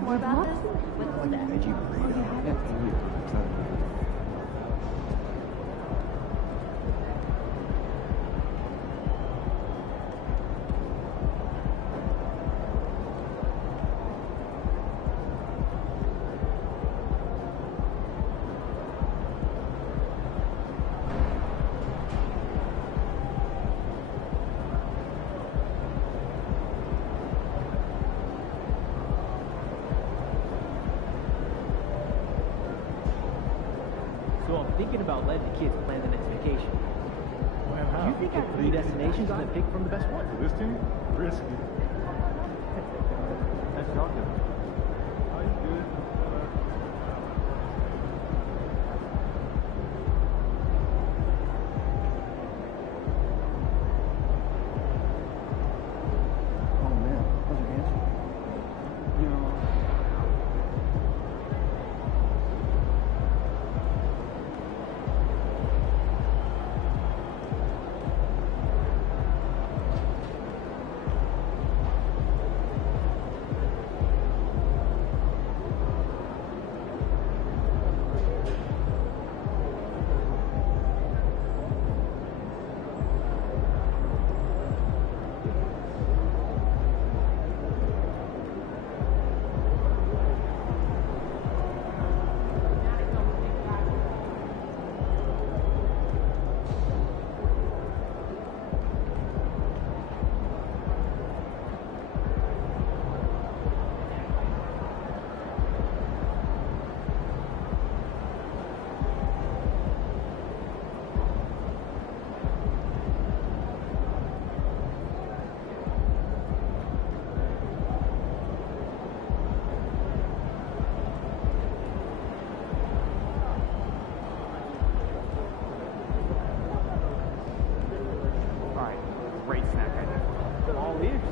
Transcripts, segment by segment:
more about this? With that. Veggie burrito. So I'm thinking about letting the kids plan the next vacation. Do you think I could 3 destinations and then pick from the best one? This team? Risky. That's shocking. How you good? Oh man, how's your hands? You know. Great snack idea. All ears.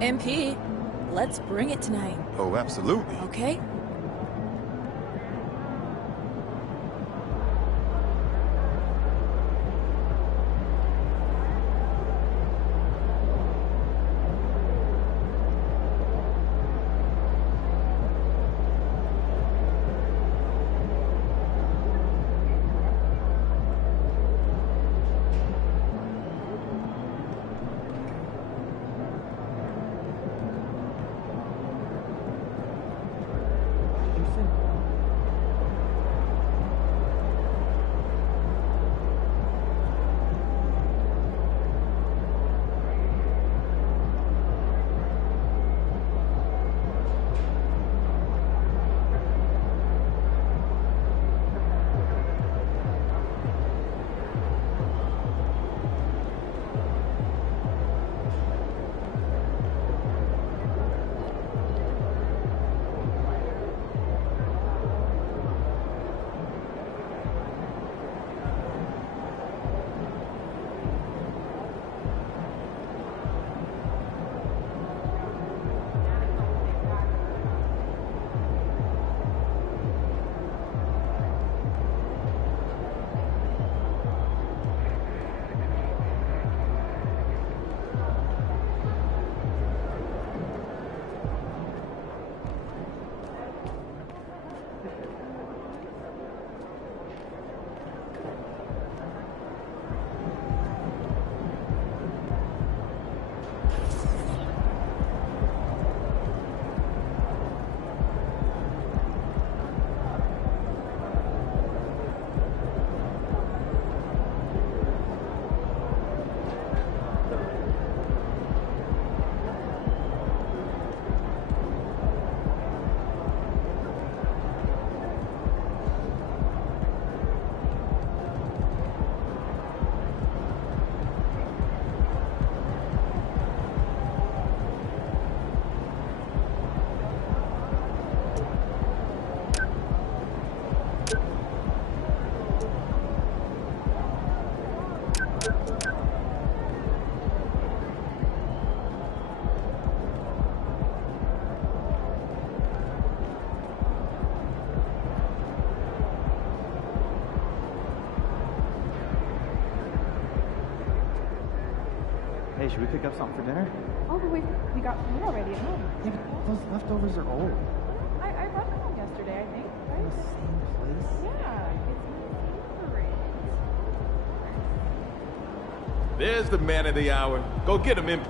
MP, let's bring it tonight. Oh, absolutely. Okay? Hey, should we pick up something for dinner? Oh, but we got food already at home. Yeah, but those leftovers are old. I brought them home yesterday, I think, right? The same place? Yeah, it's my favorite. There's the man of the hour. Go get him, MP.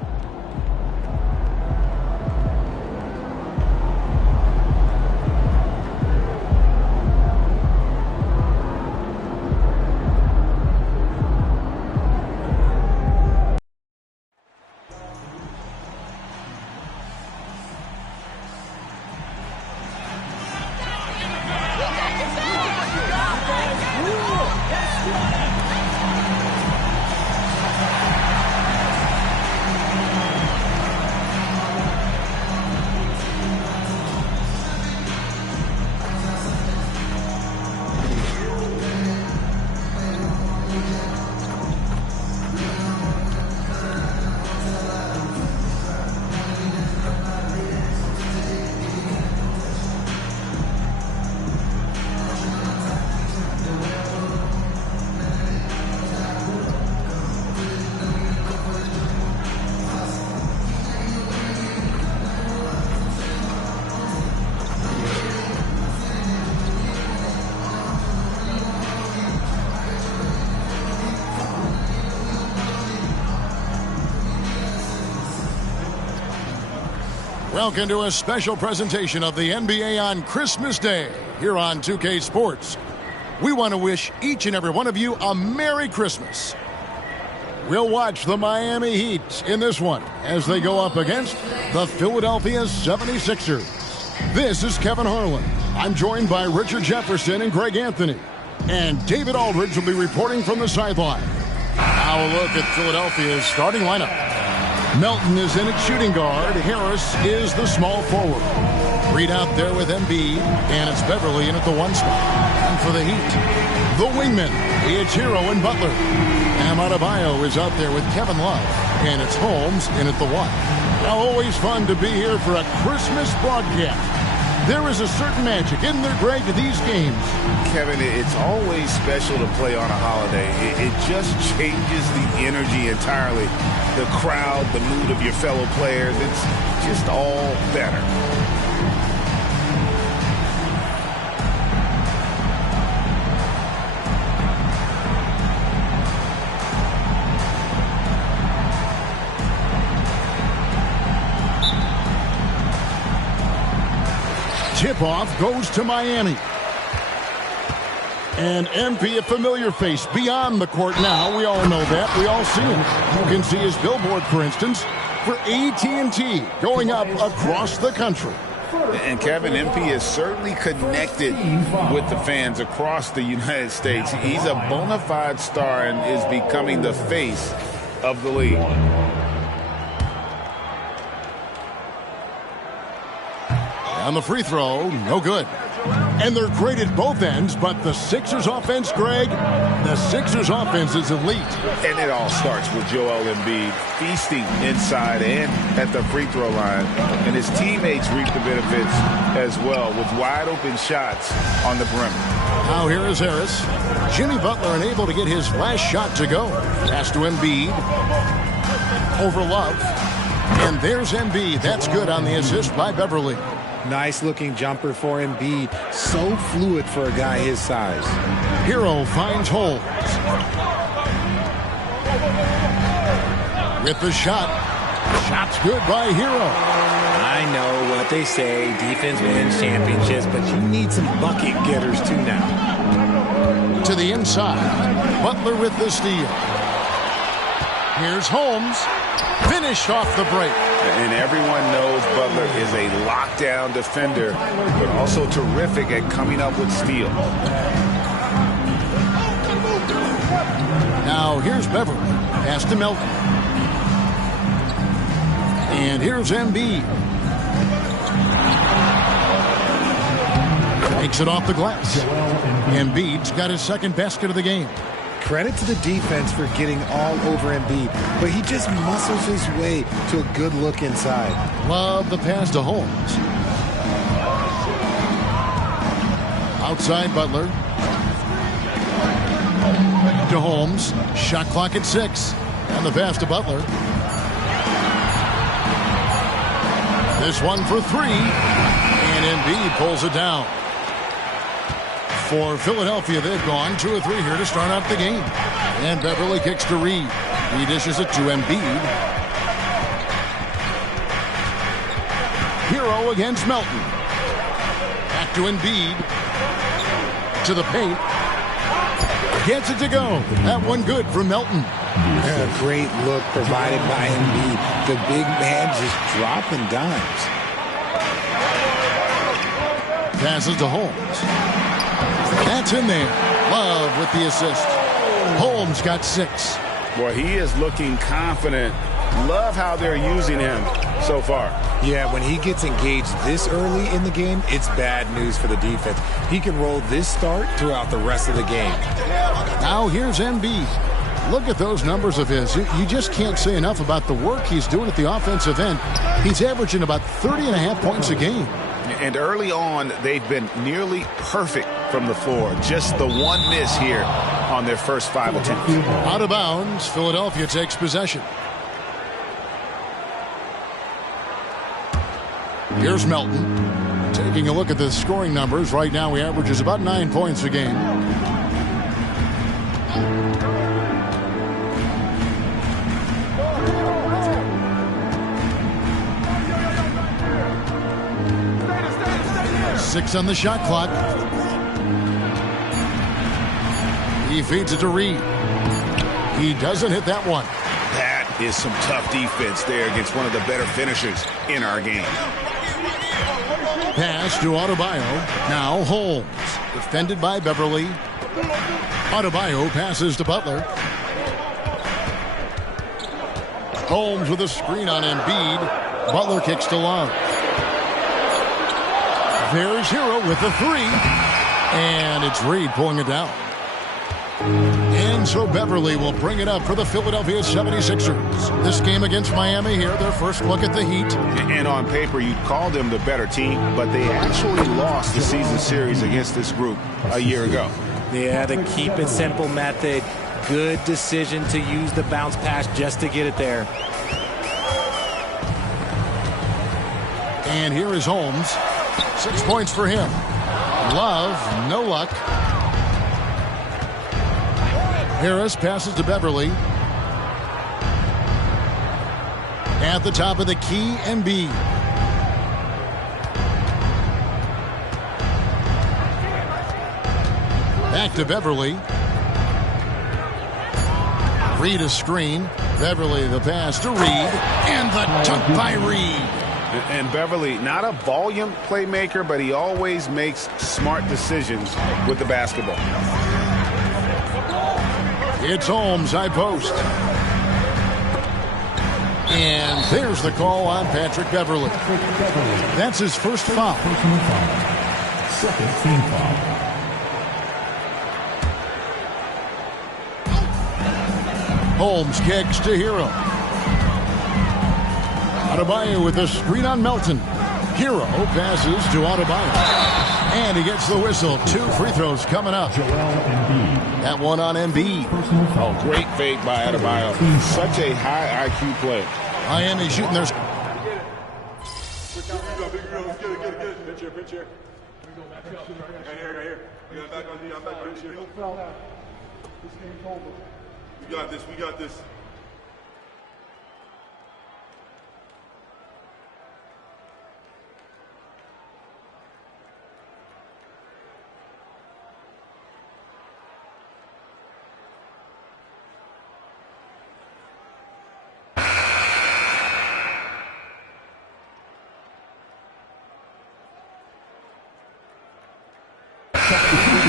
Welcome to a special presentation of the NBA on Christmas Day here on 2K Sports. We want to wish each and every one of you a Merry Christmas. We'll watch the Miami Heat in this one as they go up against the Philadelphia 76ers. This is Kevin Harlan. I'm joined by Richard Jefferson and Greg Anthony. And David Aldridge will be reporting from the sideline. Now a look at Philadelphia's starting lineup. Melton is in at shooting guard. Harris is the small forward. Reed out there with Embiid, and it's Beverly in at the 1 spot. And for the Heat, the wingmen, it's Hero and Butler. And Adebayo is out there with Kevin Love, and it's Holmes in at the 1. Now, always fun to be here for a Christmas broadcast. There is a certain magic, isn't there, Greg, to these games? Kevin, it's always special to play on a holiday. It just changes the energy entirely. The crowd, the mood of your fellow players, it's just all better. Tip-off goes to Miami. And MP, a familiar face beyond the court now. We all know that. We all see him. You can see his billboard, for instance, for AT&T going up across the country. And Kevin, MP is certainly connected with the fans across the United States. He's a bona fide star and is becoming the face of the league. On the free throw, no good. And they're great at both ends, but the Sixers offense, Greg, the Sixers offense is elite. And it all starts with Joel Embiid feasting inside and at the free throw line. And his teammates reap the benefits as well with wide open shots on the perimeter. Now here is Harris. Jimmy Butler unable to get his last shot to go. Pass to Embiid. Over Love. And there's Embiid. That's good on the assist by Beverly. Nice looking jumper for Embiid. So fluid for a guy his size. Hero finds Holmes. With the shot. Shot's good by Hero. I know what they say, defense wins championships, but you need some bucket getters too now. To the inside. Butler with the steal. Here's Holmes. Finished off the break. And everyone knows Butler is a lockdown defender, but also terrific at coming up with steals. Now here's Beverly. Pass to Melton. And here's Embiid. Takes it off the glass. Embiid's got his second basket of the game. Credit to the defense for getting all over Embiid, but he just muscles his way to a good look inside. Love the pass to Holmes. Outside Butler. To Holmes. Shot clock at 6. And the pass to Butler. This one for three, and Embiid pulls it down. For Philadelphia, they've gone 2 of 3 here to start out the game. And Beverly kicks to Reed. He dishes it to Embiid. Hero against Melton. Back to Embiid. To the paint. Gets it to go. That one good from Melton. A great look provided by Embiid. The big man just dropping dimes. Passes to Holmes. That's in there. Love with the assist. Holmes got 6. Boy, he is looking confident. Love how they're using him so far. Yeah, when he gets engaged this early in the game, it's bad news for the defense. He can roll this start throughout the rest of the game. Now here's Embiid. Look at those numbers of his. You just can't say enough about the work he's doing at the offensive end. He's averaging about 30.5 points a game. And early on, they've been nearly perfect from the floor. Just the one miss here on their first 5 attempts. Out of bounds, Philadelphia takes possession. Here's Melton. Taking a look at the scoring numbers. Right now he averages about 9 points a game. Six on the shot clock. He feeds it to Reed. He doesn't hit that one. That is some tough defense there against one of the better finishers in our game. Pass to Adebayo. Now Holmes. Defended by Beverly. Adebayo passes to Butler. Holmes with a screen on Embiid. Butler kicks to Love. There's Hero with the 3. And it's Reed pulling it down. And so Beverly will bring it up for the Philadelphia 76ers. This game against Miami here, their first look at the Heat. And on paper, you'd call them the better team, but they actually lost the season series against this group a year ago. Yeah, the keep it simple method. Good decision to use the bounce pass just to get it there. And here is Holmes. 6 points for him. Love, no luck. Harris passes to Beverly. At the top of the key, Embiid. Back to Beverly. Reed a screen. Beverly the pass to Reed. And the dunk by Reed. And Beverly, not a volume playmaker, but he always makes smart decisions with the basketball. It's Holmes, high post. And there's the call on Patrick Beverly. That's his first foul. Second team foul. Holmes kicks to Hero. Adebayo with a screen on Melton. Hero passes to Adebayo. And he gets the whistle. 2 free throws coming up. That one on Embiid. Oh, great fake by Adebayo. Such a high IQ play. Miami shooting their... We got this. We got this.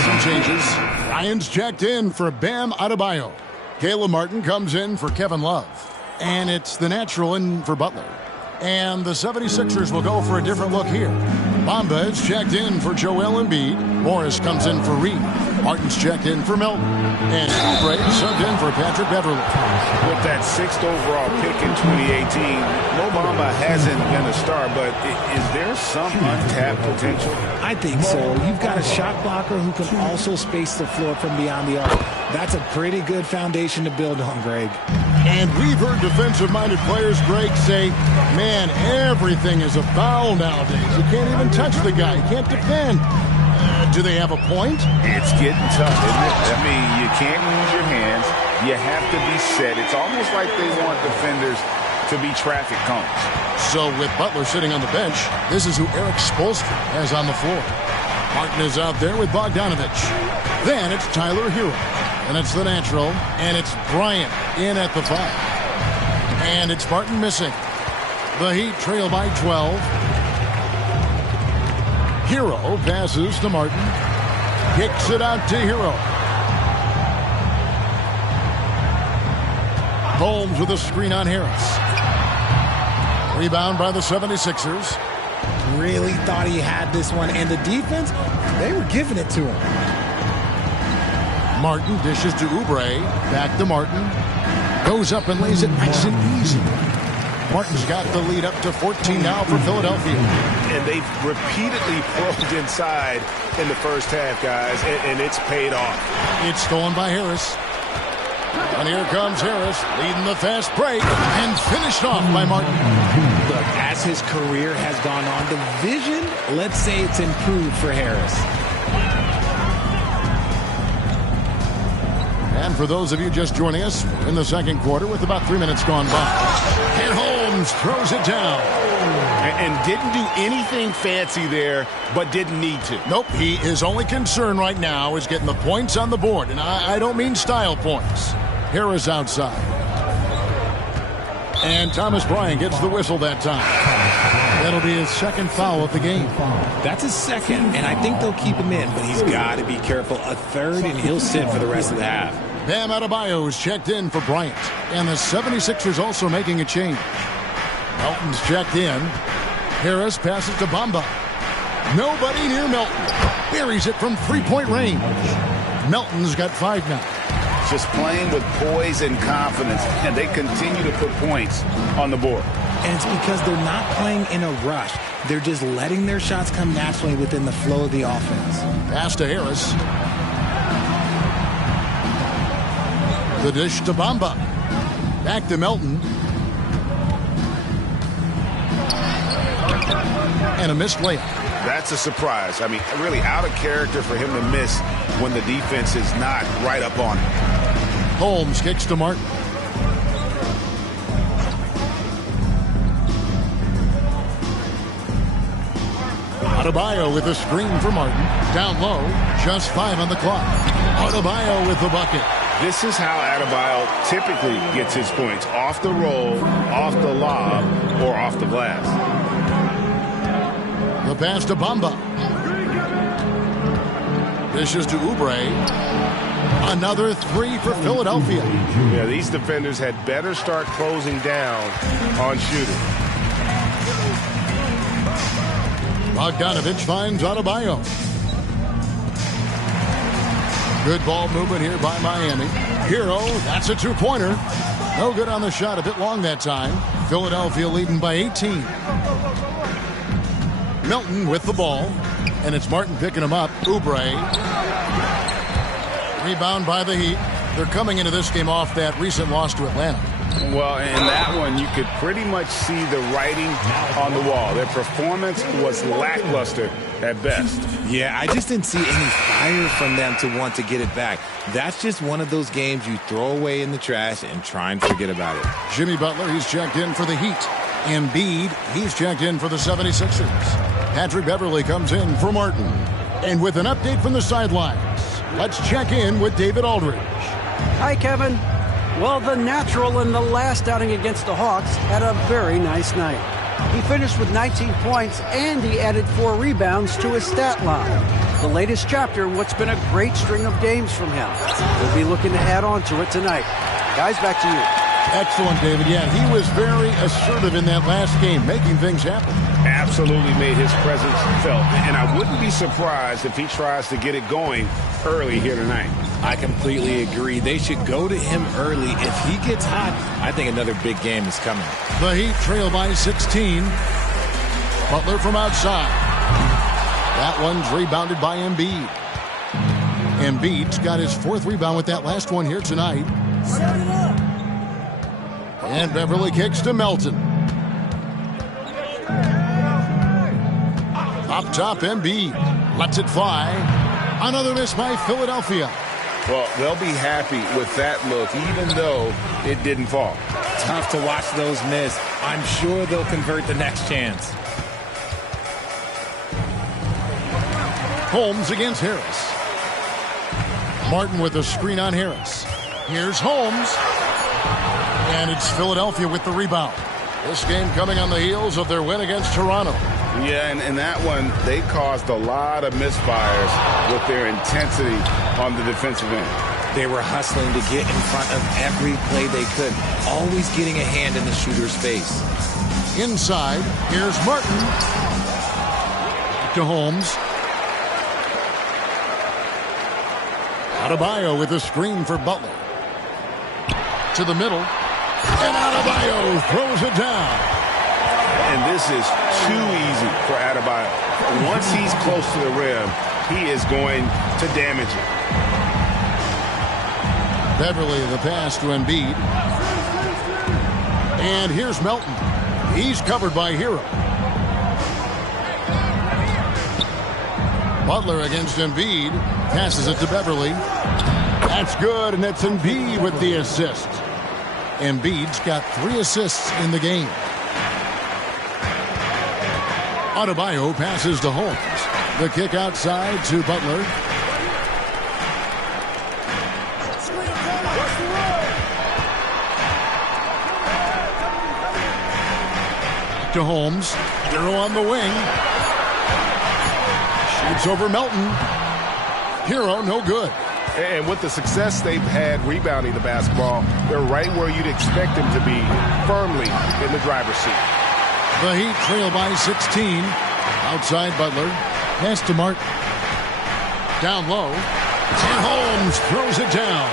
Some changes. Ryan's checked in for Bam Adebayo. Caleb Martin comes in for Kevin Love. And it's the natural in for Butler. And the 76ers will go for a different look here. Bamba is checked in for Joel Embiid. Morris comes in for Reed. Martin's checked in for Milton. And Oubre subbed in for Patrick Beverly. With that 6th overall pick in 2018, Mo Bamba hasn't been a star, but is there some untapped potential? I think so. You've got a shot blocker who can also space the floor from beyond the arc. That's a pretty good foundation to build on, Greg. And we've heard defensive-minded players, Greg, say, man, everything is a foul nowadays. You can't even touch the guy. You can't defend. Do they have a point? It's getting tough, isn't it? I mean, you can't use your hands. You have to be set. It's almost like they want defenders to be traffic cones. So with Butler sitting on the bench, this is who Eric Spoelstra has on the floor. Martin is out there with Bogdanovich. Then it's Tyler Hero. And it's the natural. And it's Bryant in at the 5. And it's Martin missing. The Heat trail by 12. Hero passes to Martin. Kicks it out to Hero. Holmes with a screen on Harris. Rebound by the 76ers. Really thought he had this one. And the defense, they were giving it to him. Martin dishes to Oubre. Back to Martin. Goes up and lays it nice and easy. Martin's got the lead up to 14 now for Philadelphia. And they've repeatedly probed inside in the first half, guys, and it's paid off. It's stolen by Harris. And here comes Harris, leading the fast break, and finished off by Martin. Look, as his career has gone on, the vision, let's say it's improved for Harris. And for those of you just joining us, we're in the second quarter with about 3 minutes gone by. And Holmes throws it down. And didn't do anything fancy there, but didn't need to. Nope, his only concern right now is getting the points on the board. And I don't mean style points. Harris outside. And Thomas Bryant gets the whistle that time. That'll be his second foul of the game. That's his second, and I think they'll keep him in, but he's got to be careful. A third, and he'll sit for the rest of the half. Bam Adebayo is checked in for Bryant. And the 76ers also making a change. Melton's checked in. Harris passes to Bamba. Nobody near Melton. Buries it from three-point range. Melton's got 5 now. Just playing with poise and confidence, and they continue to put points on the board. And it's because they're not playing in a rush. They're just letting their shots come naturally within the flow of the offense. Pass to Harris. The dish to Bamba. Back to Melton. And a missed layup. That's a surprise. I mean, really out of character for him to miss when the defense is not right up on him. Holmes kicks to Martin. Adebayo with a screen for Martin. Down low, just 5 on the clock. Adebayo with the bucket. This is how Adebayo typically gets his points. Off the roll, off the lob, or off the glass. The pass to Bamba. Dishes to Oubre. Another 3 for Philadelphia. Yeah, these defenders had better start closing down on shooting. Bogdanovich finds Adebayo. Good ball movement here by Miami. Hero, that's a 2-pointer. No good on the shot, a bit long that time. Philadelphia leading by 18. Melton with the ball. And it's Martin picking him up. Oubre. Rebound by the Heat. They're coming into this game off that recent loss to Atlanta. Well, in that one, you could pretty much see the writing on the wall. Their performance was lackluster at best. Yeah, I just didn't see any fire from them to want to get it back. That's just one of those games you throw away in the trash and try and forget about it. Jimmy Butler, he's checked in for the Heat. Embiid, he's checked in for the 76ers. Patrick Beverly comes in for Martin. And with an update from the sidelines, let's check in with David Aldridge. Hi, Kevin. Well, the natural in the last outing against the Hawks had a very nice night. He finished with 19 points, and he added 4 rebounds to his stat line. The latest chapter in what's been a great string of games from him. We'll be looking to add on to it tonight. Guys, back to you. Excellent, David. Yeah, he was very assertive in that last game, making things happen. Absolutely made his presence felt. And I wouldn't be surprised if he tries to get it going early here tonight. I completely agree. They should go to him early. If he gets hot, I think another big game is coming. The Heat trail by 16. Butler from outside. That one's rebounded by Embiid. Embiid's got his 4th rebound with that last one here tonight. Set it up. And Beverly kicks to Melton. Up top, Embiid lets it fly. Another miss by Philadelphia. Well, they'll be happy with that look, even though it didn't fall. Tough to watch those miss. I'm sure they'll convert the next chance. Holmes against Harris. Martin with a screen on Harris. Here's Holmes. And it's Philadelphia with the rebound. This game coming on the heels of their win against Toronto. Yeah, and in that one, they caused a lot of misfires with their intensity on the defensive end. They were hustling to get in front of every play they could, always getting a hand in the shooter's face. Inside, here's Martin. To Holmes. Adebayo with a screen for Butler. To the middle. And Adebayo throws it down. And this is too easy for Adebayo. Once he's close to the rim, he is going to damage it. Beverly the pass to Embiid. And here's Melton. He's covered by Hero. Butler against Embiid. Passes it to Beverly. That's good, and it's Embiid with the assist. Embiid's got 3 assists in the game. Adebayo passes to Holmes. The kick outside to Butler. To Holmes. Hero on the wing. Shoots over Melton. Hero no good. And with the success they've had rebounding the basketball, they're right where you'd expect them to be, firmly in the driver's seat. The Heat trail by 16. Outside Butler. Pass to Martin. Down low. And Holmes throws it down.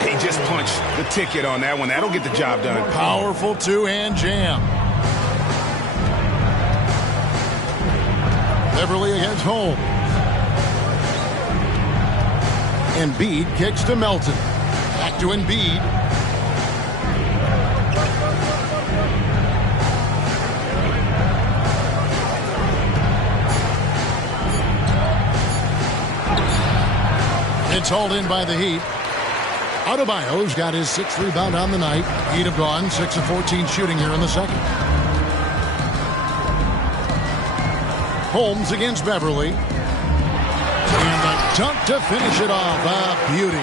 He just punched the ticket on that one. That'll get the job done. Powerful two-hand jam. Beverly against Holmes. Embiid kicks to Melton. Back to Embiid. It's hauled in by the Heat. Adebayo's got his 6th rebound on the night. Heat have gone 6 of 14 shooting here in the second. Holmes against Beverly. And a dunk to finish it off. A beauty.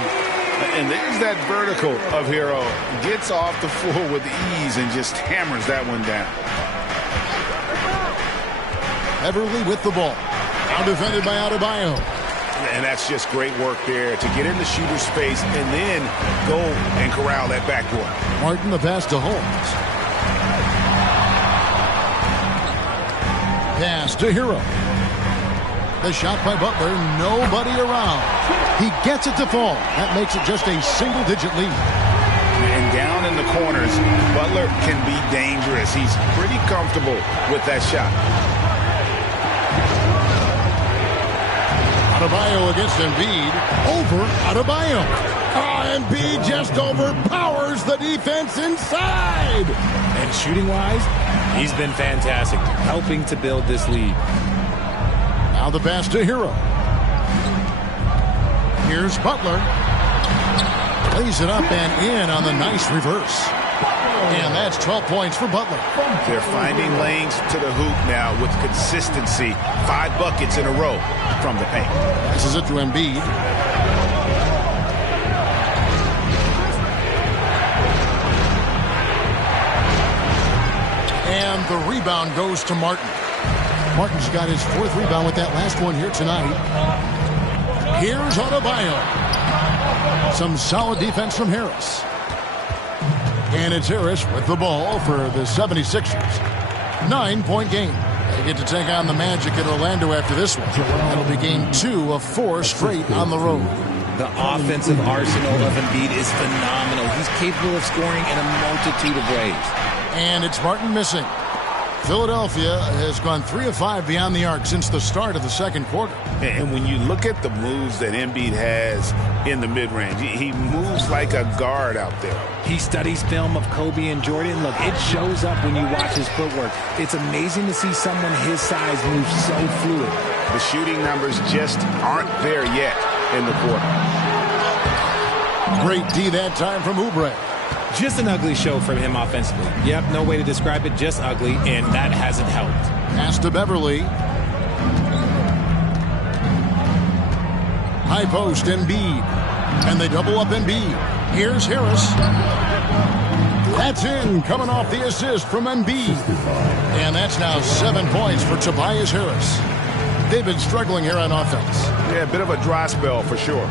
And there's that vertical of Hero. Gets off the floor with ease and just hammers that one down. Beverly with the ball. Now defended by Adebayo. And that's just great work there to get in the shooter's space and then go and corral that backboard. Martin the pass to Holmes. Pass to Hero. The shot by Butler, nobody around. He gets it to fall. That makes it just a single-digit lead. And down in the corners, Butler can be dangerous. He's pretty comfortable with that shot. Adebayo against Embiid. Over Adebayo. Embiid just overpowers the defense inside. And shooting-wise, he's been fantastic, helping to build this lead. Now the pass to Hero. Here's Butler. Lays it up and in on the nice reverse. And that's 12 points for Butler. They're finding lanes to the hoop now with consistency. 5 buckets in a row from the paint. Passes it to Embiid. And the rebound goes to Martin. Martin's got his 4th rebound with that last one here tonight. Here's Adebayo. Some solid defense from Harris. And it's Harris with the ball for the 76ers. 9-point game. They get to take on the Magic at Orlando after this one. That'll be game 2 of 4 straight on the road. The offensive arsenal of Embiid is phenomenal. He's capable of scoring in a multitude of ways. And it's Martin missing. Philadelphia has gone 3 of 5 beyond the arc since the start of the second quarter. And when you look at the moves that Embiid has in the mid-range, he moves like a guard out there. He studies film of Kobe and Jordan. Look, it shows up when you watch his footwork. It's amazing to see someone his size move so fluid. The shooting numbers just aren't there yet in the quarter. Great D that time from Oubre. Just an ugly show from him offensively. Yep, no way to describe it, just ugly, and that hasn't helped. Pass to Beverly. High post, Embiid. And they double up Embiid. Here's Harris. That's in, coming off the assist from Embiid. And that's now 7 points for Tobias Harris. They've been struggling here on offense. Yeah, a bit of a dry spell for sure.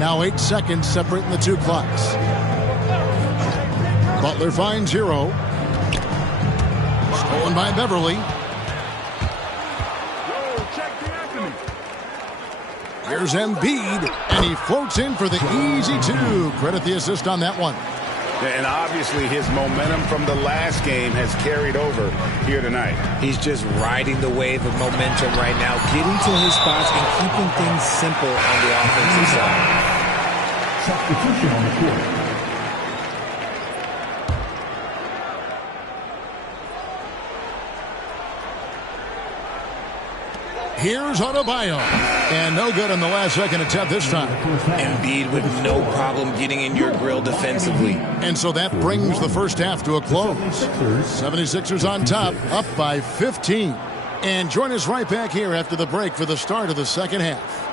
Now 8 seconds separating the two clocks. Butler finds Hero. Stolen by Beverly. Here's Embiid, and he floats in for the easy 2. Credit the assist on that one. And obviously his momentum from the last game has carried over here tonight. He's just riding the wave of momentum right now, getting to his spots and keeping things simple on the offensive side. Substitution on the court. Here's Adebayo. And no good on the last second attempt this time. Embiid with no problem getting in your grill defensively. And so that brings the first half to a close. 76ers on top, up by 15. And join us right back here after the break for the start of the second half.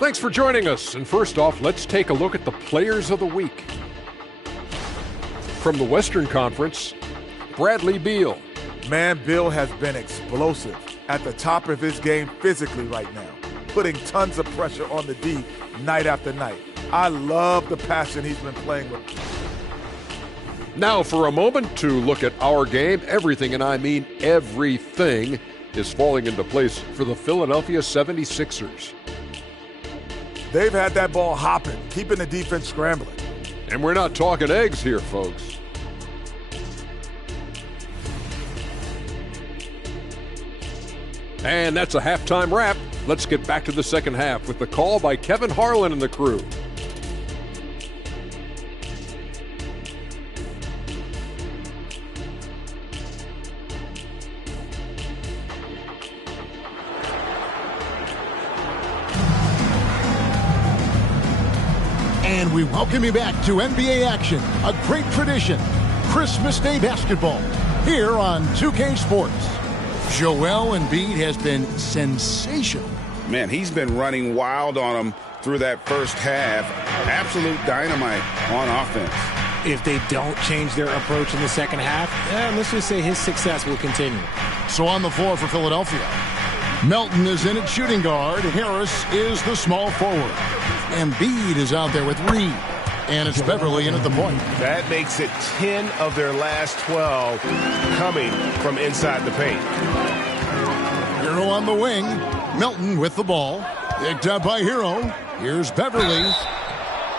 Thanks for joining us. And first off, let's take a look at the players of the week. From the Western Conference, Bradley Beal. Man, Bill has been explosive at the top of his game physically right now, putting tons of pressure on the D night after night. I love the passion he's been playing with. Now for a moment to look at our game. Everything, and I mean everything, is falling into place for the Philadelphia 76ers. They've had that ball hopping, keeping the defense scrambling. And we're not talking eggs here, folks. And that's a halftime wrap. Let's get back to the second half with the call by Kevin Harlan and the crew. And we welcome you back to NBA action, a great tradition, Christmas Day basketball, here on 2K Sports. Joel Embiid has been sensational. Man, he's been running wild on them through that first half. Absolute dynamite on offense. If they don't change their approach in the second half, let's just say his success will continue. So on the floor for Philadelphia, Melton is in at shooting guard. Harris is the small forward. Embiid is out there with Reed. And it's Beverly in at the point. That makes it 10 of their last 12 coming from inside the paint. Hero on the wing. Melton with the ball. Picked up by Hero. Here's Beverly.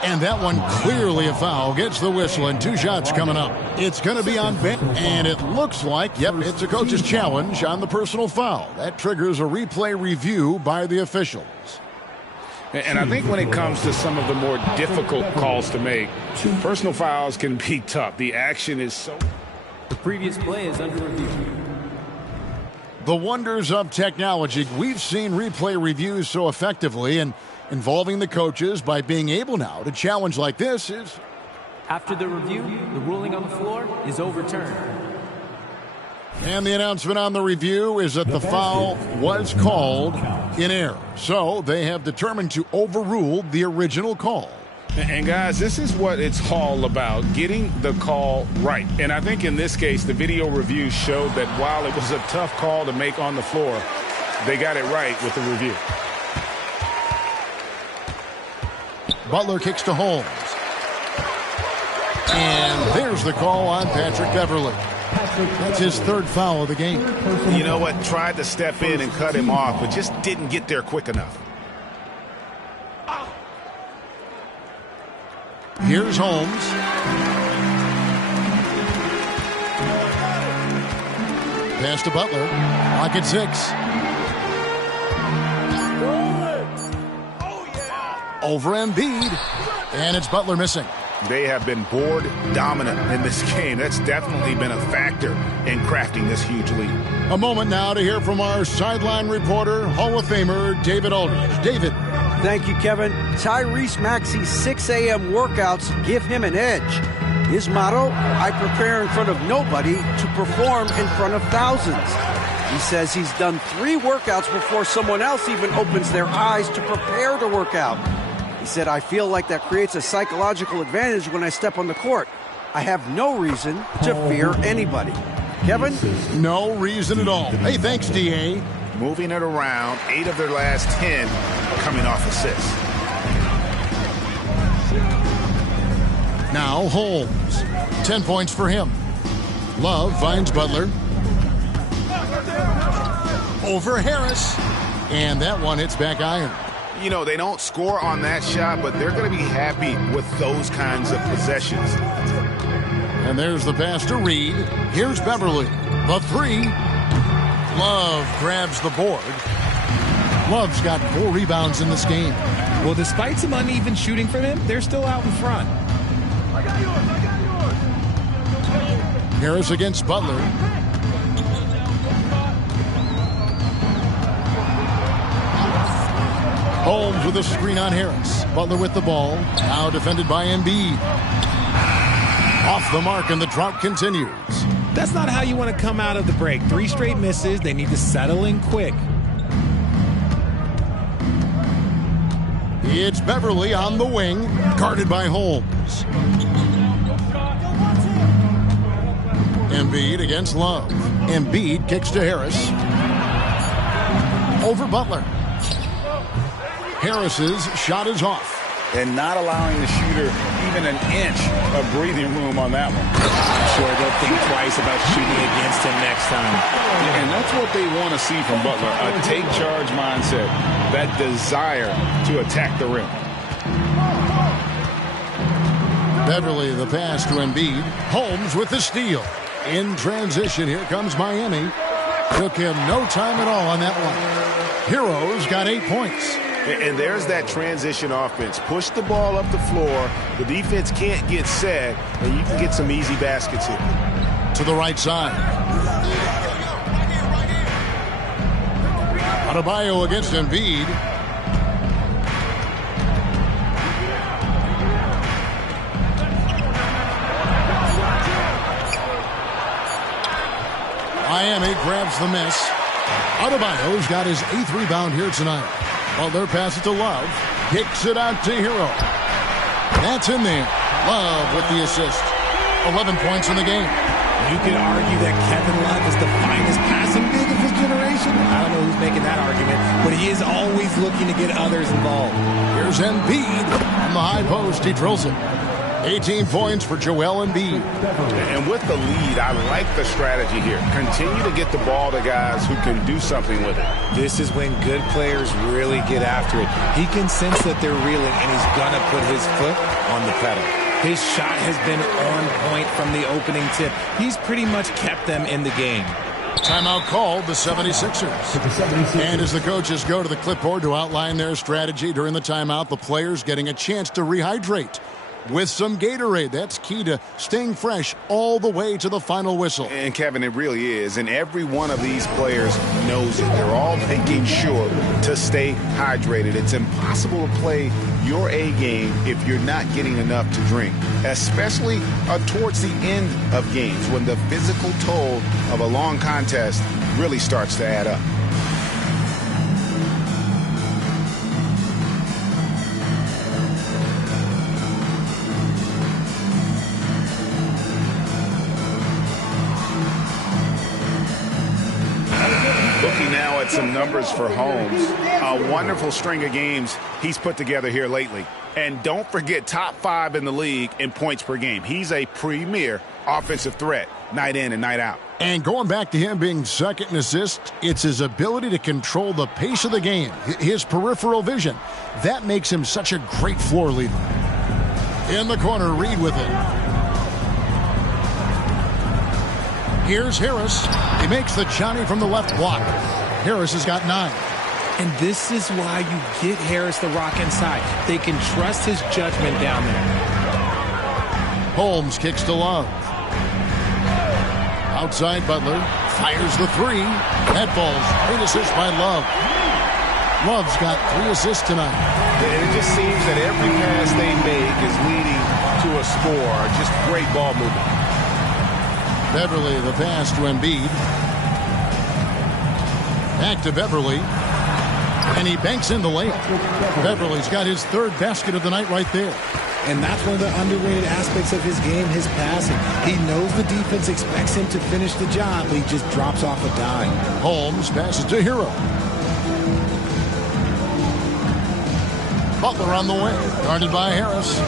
And that one clearly a foul. Gets the whistle and 2 shots coming up. It's going to be on Ben. And it looks like, yep, it's a coach's challenge on the personal foul. That triggers a replay review by the officials. And I think when it comes to some of the more difficult calls to make, personal fouls can be tough. The action is so... The previous play is under review. The wonders of technology. We've seen replay reviews so effectively, and involving the coaches by being able now to challenge like this is... After the review, the ruling on the floor is overturned. And the announcement on the review is that the foul was called in error. So they have determined to overrule the original call. And guys, this is what it's all about, getting the call right. And I think in this case, the video review showed that while it was a tough call to make on the floor, they got it right with the review. Butler kicks to Holmes. And there's the call on Patrick Beverley. That's his third foul of the game. You know what? Tried to step in and cut him off, but just didn't get there quick enough. Here's Holmes. Pass to Butler. Lock at 6. Over Embiid. And it's Butler missing. They have been board dominant in this game. That's definitely been a factor in crafting this huge lead. A moment now to hear from our sideline reporter, Hall of Famer David Aldridge. David. Thank you, Kevin. Tyrese Maxey's 6 a.m. workouts give him an edge. His motto, I prepare in front of nobody to perform in front of thousands. He says he's done 3 workouts before someone else even opens their eyes to prepare to work out. He said, I feel like that creates a psychological advantage when I step on the court. I have no reason to fear anybody. Kevin? No reason at all. Hey, thanks, D.A. Moving it around, 8 of their last 10 coming off assists. Now Holmes. 10 points for him. Love finds Butler. Over Harris. And that one hits back iron. You know, they don't score on that shot, but they're going to be happy with those kinds of possessions. And there's the pass to Reed. Here's Beverley. The 3. Love grabs the board. Love's got 4 rebounds in this game. Well, despite some uneven shooting from him, they're still out in front. I got yours. Harris against Butler. Holmes with a screen on Harris. Butler with the ball. Now defended by Embiid. Off the mark, and the drought continues. That's not how you want to come out of the break. 3 straight misses. They need to settle in quick. It's Beverley on the wing, guarded by Holmes. Embiid against Love. Embiid kicks to Harris. Over Butler. Harris's shot is off. And not allowing the shooter even an inch of breathing room on that one. I'm sure they'll think twice about shooting against him next time. And that's what they want to see from Butler, a take-charge mindset, that desire to attack the rim. Beverley the pass to Embiid. Holmes with the steal. In transition, here comes Miami. Took him no time at all on that one. Heroes got 8 points. And there's that transition offense. Push the ball up the floor. The defense can't get set, and you can get some easy baskets here. To the right side. Adebayo against Embiid. Miami grabs the miss. Adebayo's got his 8th rebound here tonight. Butler passes it to Love. Kicks it out to Hero. That's in there. Love with the assist. 11 points in the game. You could argue that Kevin Love is the finest passing big of his generation. I don't know who's making that argument, but he is always looking to get others involved. Here's Embiid on the high post. He drills it. 18 points for Joel Embiid. And with the lead, I like the strategy here. Continue to get the ball to guys who can do something with it. This is when good players really get after it. He can sense that they're reeling, and he's going to put his foot on the pedal. His shot has been on point from the opening tip. He's pretty much kept them in the game. Timeout called the 76ers. And as the coaches go to the clipboard to outline their strategy during the timeout, the players getting a chance to rehydrate. with some Gatorade. That's key to staying fresh all the way to the final whistle. And Kevin, it really is. And every one of these players knows it. They're all making sure to stay hydrated. It's impossible to play your A game if you're not getting enough to drink, especially towards the end of games when the physical toll of a long contest really starts to add up. Looking now at some numbers for Holmes. A wonderful string of games he's put together here lately. And don't forget, top 5 in the league in points per game. He's a premier offensive threat night in and night out. And going back to him being second in assists, it's his ability to control the pace of the game, his peripheral vision. That makes him such a great floor leader. In the corner, Reed with it. Here's Harris. He makes the Johnny from the left block. Harris has got 9. And this is why you get Harris the rock inside. They can trust his judgment down there. Holmes kicks to Love. Outside Butler. Fires the 3. That falls. Great assist by Love. Love's got 3 assists tonight. And it just seems that every pass they make is leading to a score. Just great ball movement. Beverly, the pass to Embiid. Back to Beverly. And he banks in the layup. Beverly's got his 3rd basket of the night right there. And that's one of the underrated aspects of his game, his passing. He knows the defense expects him to finish the job, but he just drops off a dime. Holmes passes to Hero. Butler on the way. Guarded by Harris.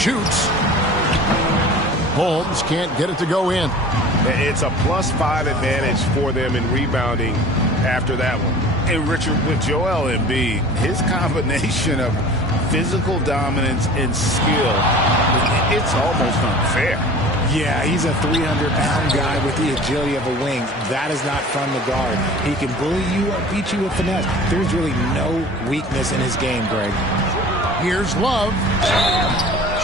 Shoots. Holmes can't get it to go in. It's a +5 advantage for them in rebounding after that one. And Richard, with Joel Embiid, his combination of physical dominance and skill, it's almost unfair. Yeah, he's a 300-pound guy with the agility of a wing. That is not fun to guard. He can bully you or beat you with finesse. There's really no weakness in his game, Greg. Here's Love.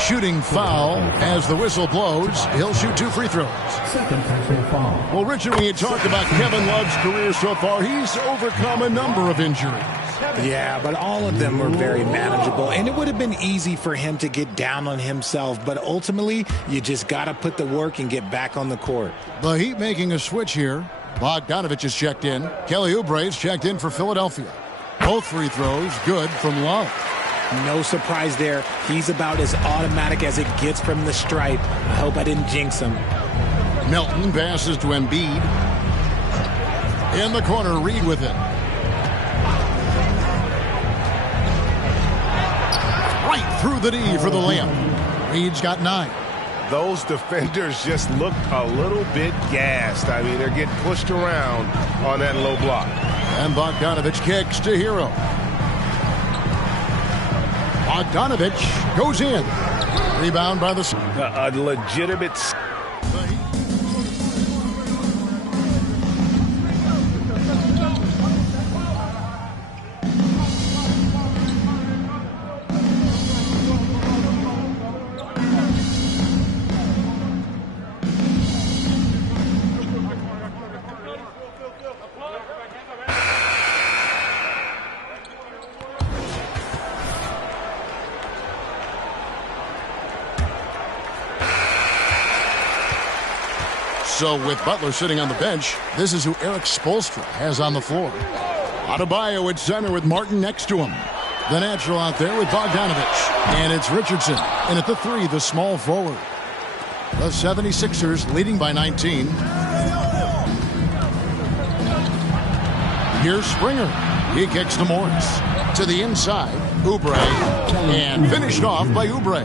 Shooting foul as the whistle blows. He'll shoot 2 free throws. Well, Richard, when you talk about Kevin Love's career so far, he's overcome a number of injuries. Yeah, but all of them were very manageable, and it would have been easy for him to get down on himself, but ultimately, you just got to put the work and get back on the court. The Heat making a switch here. Bogdanovich is checked in. Kelly Oubre's checked in for Philadelphia. Both free throws good from Love. No surprise there. He's about as automatic as it gets from the stripe. I hope I didn't jinx him. Milton passes to Embiid. In the corner, Reed with it. Right through the D for the layup. Reed's got 9. Those defenders just looked a little bit gassed. I mean, they're getting pushed around on that low block. And Bogdanovich kicks to Hero. Bogdanovich goes in. Rebound by the... A legitimate... So with Butler sitting on the bench, this is who Eric Spoelstra has on the floor. Adebayo at center with Martin next to him. The natural out there with Bogdanovich. And it's Richardson. And at the 3, the small forward. The 76ers leading by 19. Here's Springer. He kicks to Morris. To the inside, Oubre. And finished off by Oubre.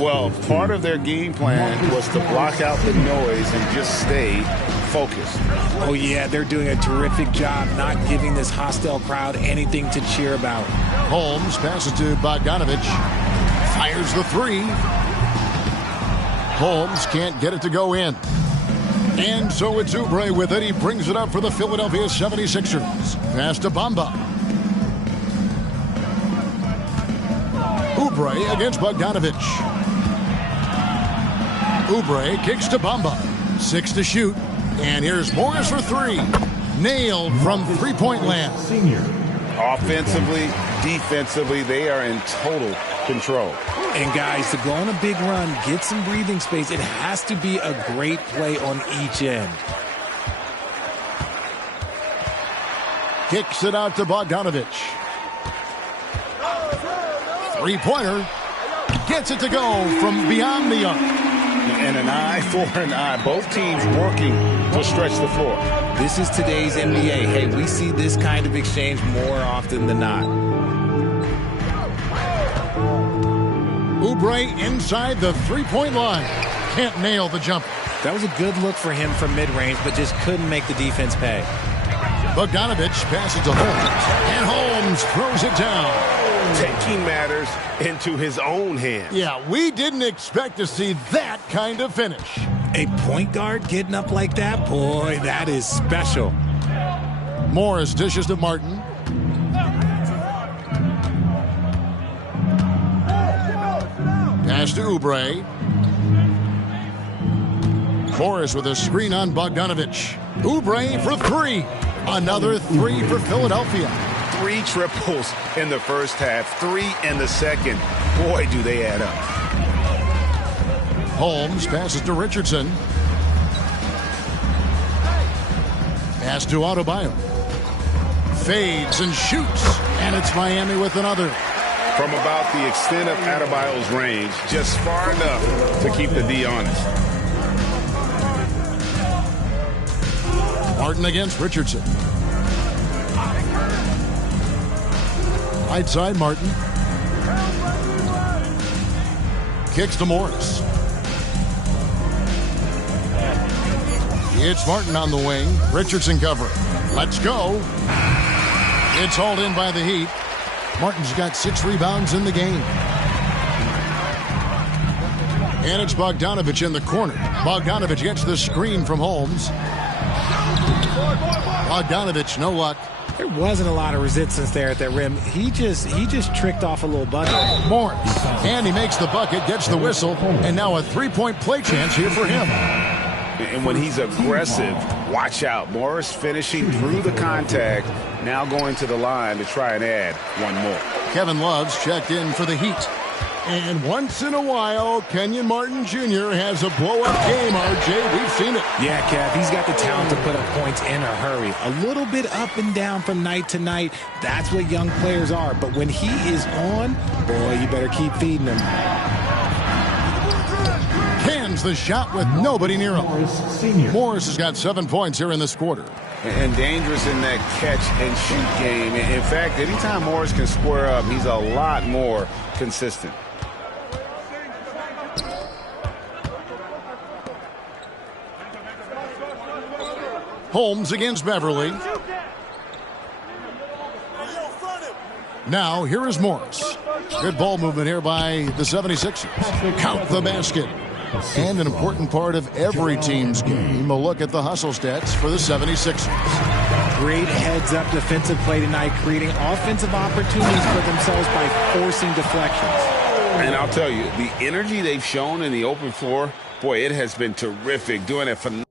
Well, part of their game plan was to block out the noise and just stay focused. Oh, yeah, they're doing a terrific job not giving this hostile crowd anything to cheer about. Holmes passes to Bogdanovich. Fires the 3. Holmes can't get it to go in. And so it's Oubre with it. He brings it up for the Philadelphia 76ers. Pass to Bamba. Oubre against Bogdanovich. Oubre kicks to Bamba. 6 to shoot. And here's Morris for 3. Nailed from three-point land. Senior. Offensively, defensively, they are in total control. And guys, to go on a big run, get some breathing space, it has to be a great play on each end. Kicks it out to Bogdanovich. Three-pointer. Gets it to go from beyond the arc. And an eye for an eye. Both teams working to stretch the floor. This is today's NBA. Hey, we see this kind of exchange more often than not. Oubre inside the three-point line. Can't nail the jumper. That was a good look for him from mid-range, but just couldn't make the defense pay. Bogdanovich passes to Holmes. And Holmes throws it down. Taking matters into his own hands. Yeah, we didn't expect to see that kind of finish. A point guard getting up like that? Boy, that is special. Morris dishes to Martin. Pass to Oubre. Morris with a screen on Bogdanovich. Oubre for 3. Another 3 for Philadelphia. 3 triples in the first half, 3 in the second. Boy, do they add up. Holmes passes to Richardson. Pass to Adebayo. Fades and shoots. And it's Miami with another. From about the extent of Adebayo's range, just far enough to keep the D honest. Martin against Richardson. Right side, Martin. Kicks to Morris. It's Martin on the wing. Richardson covering. Let's go. It's hauled in by the Heat. Martin's got 6 rebounds in the game. And it's Bogdanovich in the corner. Bogdanovich gets the screen from Holmes. Bogdanovich, no luck. There wasn't a lot of resistance there at that rim. He just tricked off a little bucket. Morris. And he makes the bucket, gets the whistle, and now a three-point play chance here for him. And when he's aggressive, watch out. Morris finishing through the contact, now going to the line to try and add one more. Kevin Love's checked in for the Heat. And once in a while, Kenyon Martin Jr. has a blow-up game, RJ. We've seen it. Yeah, Kev, he's got the talent to put up points in a hurry. A little bit up and down from night to night. That's what young players are. But when he is on, boy, you better keep feeding him. Cans the shot with nobody near him. Morris has got 7 points here in this quarter. And dangerous in that catch-and-shoot game. In fact, anytime Morris can square up, he's a lot more consistent. Holmes against Beverly. Now, here is Morris. Good ball movement here by the 76ers. Count the basket. And an important part of every team's game, a look at the hustle stats for the 76ers. Great heads-up defensive play tonight, creating offensive opportunities for themselves by forcing deflections. And I'll tell you, the energy they've shown in the open floor, boy, it has been terrific, doing it phenomenal.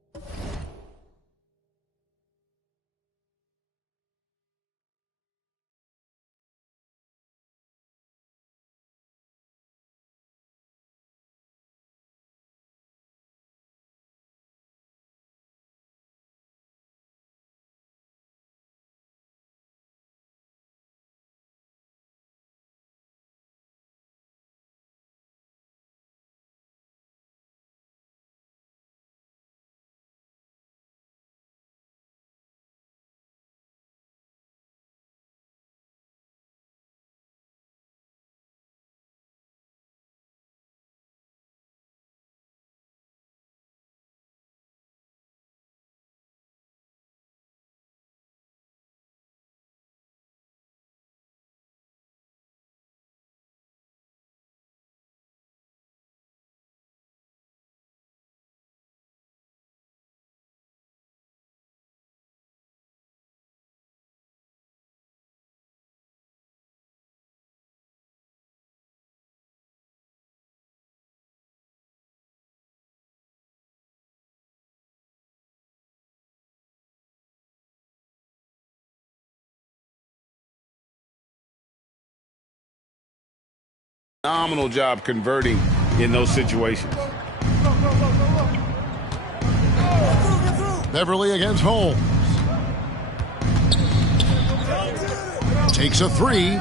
phenomenal job converting in those situations. Beverly against Holmes. Takes a three.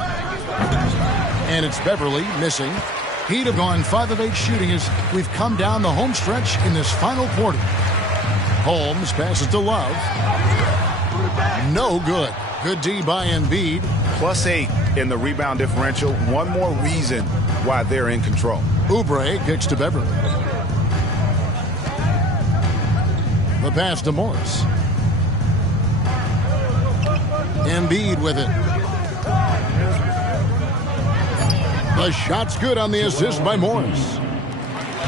And it's Beverly missing. He'd have gone 5 of 8 shooting as we've come down the home stretch in this final quarter. Holmes passes to Love. No good. Good D by Embiid. +8 in the rebound differential. One more reason why they're in control. Oubre kicks to Beverly. The pass to Morris. Embiid with it. The shot's good on the assist by Morris.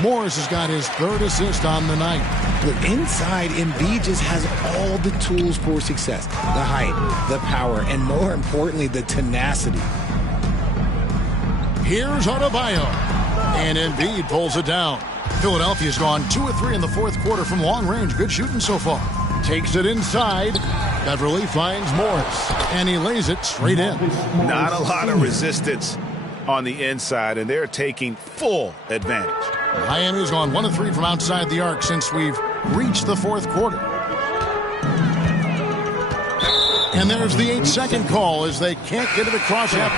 Morris has got his 3rd assist on the night. Look, inside, Embiid just has all the tools for success. The height, the power, and more importantly, the tenacity. Here's Adebayo. And Embiid pulls it down. Philadelphia's gone 2 of 3 in the 4th quarter from long range. Good shooting so far. Takes it inside. Beverly finds Morris. And he lays it straight in. Not a lot of resistance on the inside, and they're taking full advantage. Miami's gone 1 of 3 from outside the arc since we've reached the 4th quarter. And there's the 8-second call as they can't get it across him.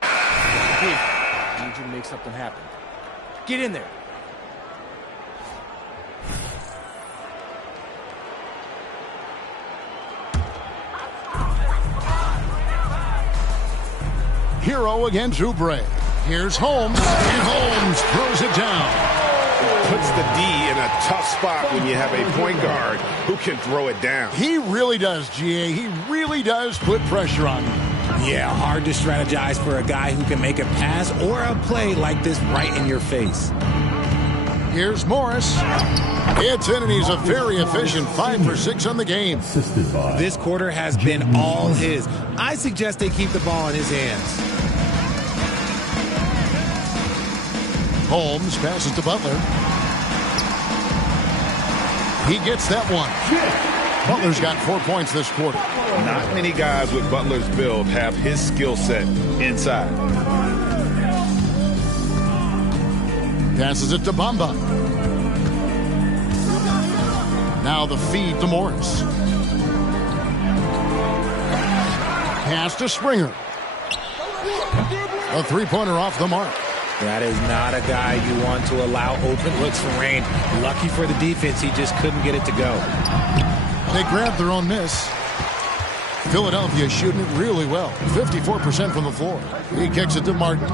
I need you to make something happen. Get in there. Hero against Oubre. Here's Holmes, and Holmes throws it down. Puts the D in a tough spot when you have a point guard who can throw it down. He really does, GA. He really does put pressure on him. Yeah, hard to strategize for a guy who can make a pass or a play like this right in your face. Here's Morris. It's in, and he's a very efficient 5 for 6 on the game. This quarter has been all his. I suggest they keep the ball in his hands. Holmes passes to Butler. He gets that one. Butler's got 4 points this quarter. Not many guys with Butler's build have his skill set inside. Passes it to Bamba. Now the feed to Morris. Pass to Springer. A 3-pointer off the mark. That is not a guy you want to allow open looks from range. Lucky for the defense, he just couldn't get it to go. They grabbed their own miss. Philadelphia shooting it really well. 54% from the floor. He kicks it to Martin.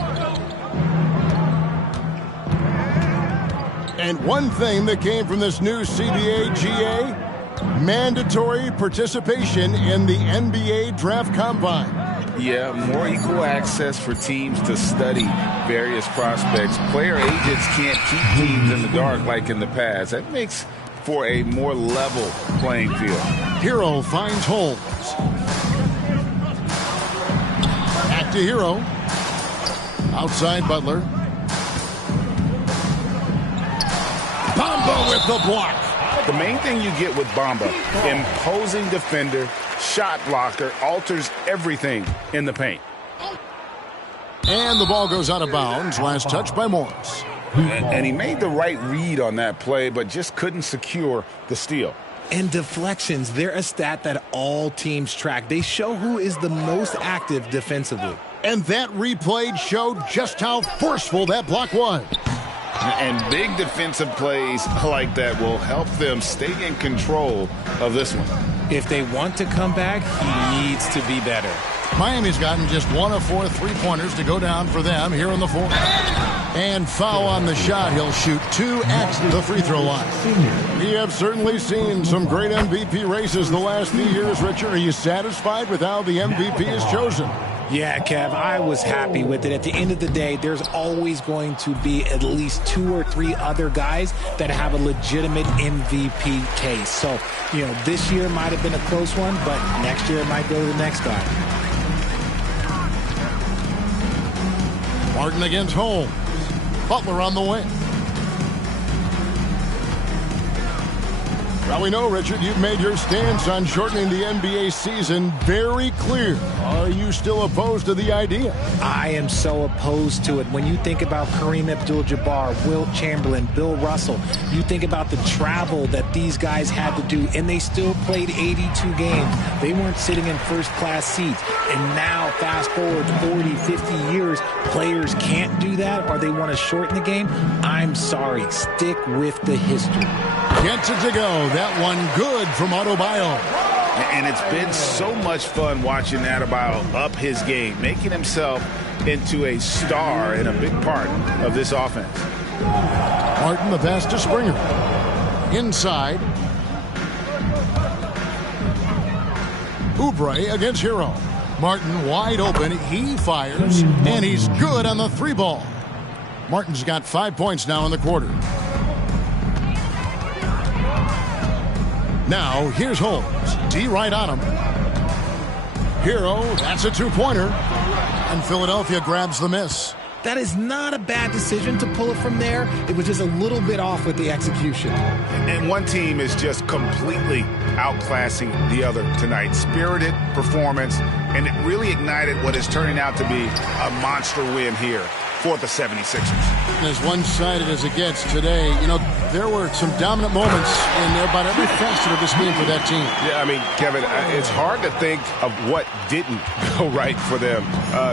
And one thing that came from this new CBA GA, mandatory participation in the NBA Draft Combine. Yeah, more equal access for teams to study various prospects. Player agents can't keep teams in the dark like in the past. That makes for a more level playing field. Hero finds Holmes. Back to Hero. Outside Butler. Bamba with the block. The main thing you get with Bamba, imposing defender, shot blocker, alters everything in the paint. And the ball goes out of bounds. Last touch by Morris. And he made the right read on that play, but just couldn't secure the steal. And deflections, they're a stat that all teams track. They show who is the most active defensively. And that replay showed just how forceful that block was. And big defensive plays like that will help them stay in control of this one. If they want to come back, he needs to be better. Miami's gotten just 1 of 4 3-pointers to go down for them here in the 4th. And foul on the shot. He'll shoot 2 at the free throw line. We have certainly seen some great MVP races the last few years, Richard. Are you satisfied with how the MVP is chosen? Yeah, Kev, I was happy with it. At the end of the day, there's always going to be at least 2 or 3 other guys that have a legitimate MVP case. So, this year might have been a close one, but next year it might go to the next guy. Martin against Holmes. Butler on the wing. Well, we know, Richard, you've made your stance on shortening the NBA season very clear. Are you still opposed to the idea? I am so opposed to it. When you think about Kareem Abdul-Jabbar, Wilt Chamberlain, Bill Russell, you think about the travel that these guys had to do, and they still played 82 games. They weren't sitting in first-class seats. And now, fast forward 40, 50 years, players can't do that, or they want to shorten the game. I'm sorry. Stick with the history. Gets it to go. That one good from Adebayo. And it's been so much fun watching Adebayo up his game, making himself into a star and a big part of this offense. Martin, the pass to Springer. Inside. Oubre against Hero. Martin wide open. He fires, and he's good on the 3 ball. Martin's got 5 points now in the quarter. Now, here's Holmes. D right on him. Hero, that's a 2-pointer. And Philadelphia grabs the miss. That is not a bad decision to pull it from there. It was just a little bit off with the execution. And one team is just completely outclassing the other tonight. Spirited performance, and it really ignited what is turning out to be a monster win here for the 76ers. As one-sided as it gets today, you know, there were some dominant moments in about every facet of this game for that team. Yeah, I mean, Kevin, it's hard to think of what didn't go right for them.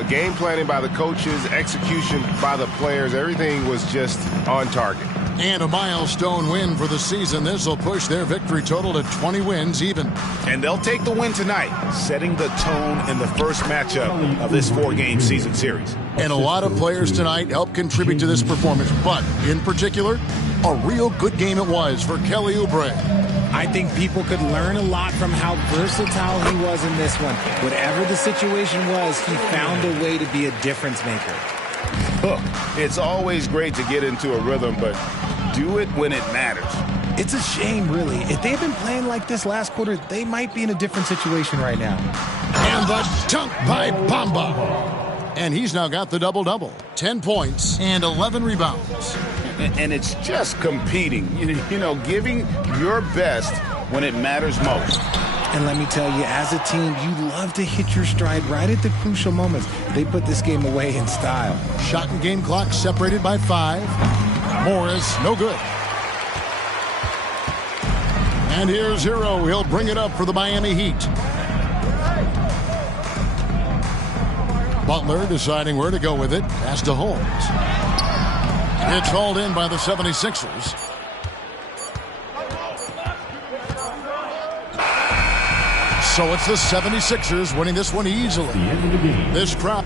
Game planning by the coaches, execution by the players, everything was just on target. And a milestone win for the season. This will push their victory total to 20 wins even. And they'll take the win tonight, setting the tone in the first matchup of this 4-game season series. And a lot of players tonight helped contribute to this performance, but in particular, a real good game it was for Kelly Oubre. I think people could learn a lot from how versatile he was in this one. Whatever the situation was, he found a way to be a difference maker. Look, it's always great to get into a rhythm, but do it when it matters. It's a shame, really. If they had been playing like this last quarter, they might be in a different situation right now. And the dunk by Bamba. And he's now got the double-double. 10 points and 11 rebounds. And it's just competing, you know, giving your best when it matters most. And let me tell you, as a team, you love to hit your stride right at the crucial moments. They put this game away in style. Shot and game clock separated by 5. Morris, no good. And here's Hero. He'll bring it up for the Miami Heat. Butler deciding where to go with it. Pass to Holmes. It's hauled in by the 76ers. So it's the 76ers winning this one easily. This crowd